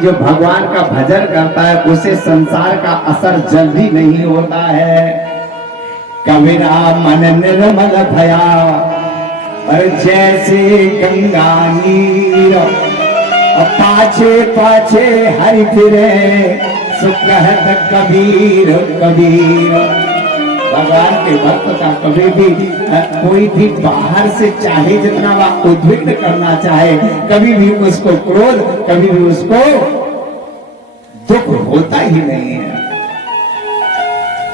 जो भगवान का भजन करता है उसे संसार का असर जल्दी नहीं होता है। कबीरा मन निर्मल भया और जैसे गंगा नीर, पाछे पाछे हरि फिरे, सो कहत कबीर कबीर। भगवान के भक्त का कभी भी कोई भी बाहर से चाहे जितना वह उद्विग्न करना चाहे, कभी भी उसको क्रोध, कभी भी उसको दुख होता ही नहीं है।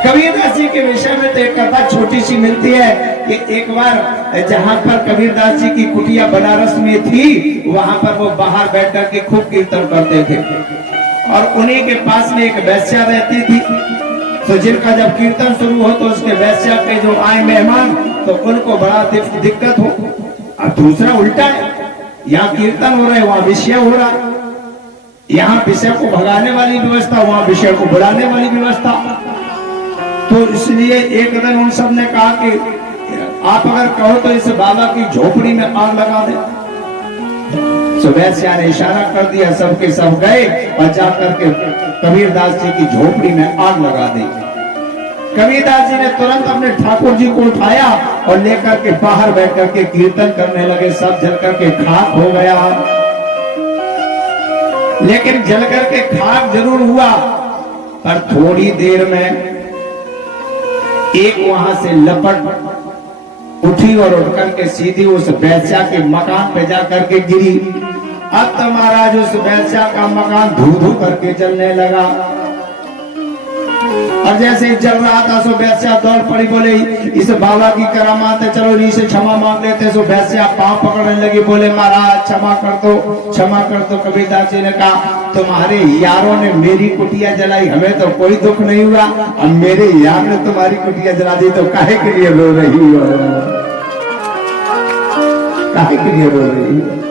कबीरदास जी के विषय में तो एक कथा छोटी सी मिलती है कि एक बार जहां पर कबीरदास जी की कुटिया बनारस में थी, वहां पर वो बाहर बैठ कर के खूब कीर्तन करते थे और उन्हीं के पास में एक वैश्या रहती थी। तो जिनका जब कीर्तन शुरू हो तो उसके वैश्या के जो आए मेहमान तो उनको बड़ा दिक्कत हो। और दूसरा उल्टा है, यहाँ कीर्तन हो रहे वहां विषय हो रहा, यहाँ विषय को भगाने वाली व्यवस्था, वहां विषय को बुलाने वाली व्यवस्था। तो इसलिए एक दिन उन सब ने कहा कि आप अगर कहो तो इस बाबा की झोपड़ी में आग लगा दे। तो वैश्या ने इशारा कर दिया, सबके सब गए और जाकर के कबीरदास जी की झोपड़ी में आग लगा दी। कबीरदास जी ने तुरंत अपने ठाकुर जी को उठाया और लेकर के बाहर बैठ करके कीर्तन करने लगे। सब जल करके खाक हो गया, लेकिन जल करके खाक जरूर हुआ, पर थोड़ी देर में एक वहां से लपट उठी और उठकर के सीधी उस वैश्या के मकान पे जाकर के गिरी। अब तो महाराज उस वैश्या का मकान धू धू करके जलने लगा और जैसे ही जल रहा था सो वैश्या दौड़ पड़ी, बोले इस बाबा की करामात है, चलो इनसे क्षमा मांग लेते। सो वैश्या पांव पकड़ने लगी, बोले महाराज क्षमा कर दो, क्षमा कर दो। कबीरदास जी ने कहा तुम्हारे यारों ने मेरी कुटिया जलाई, हमें तो कोई दुख नहीं हुआ, अब मेरे यार ने तुम्हारी कुटिया जला दी, तो काहे के लिए रो रही हो, काहे के लिए रो रही हो?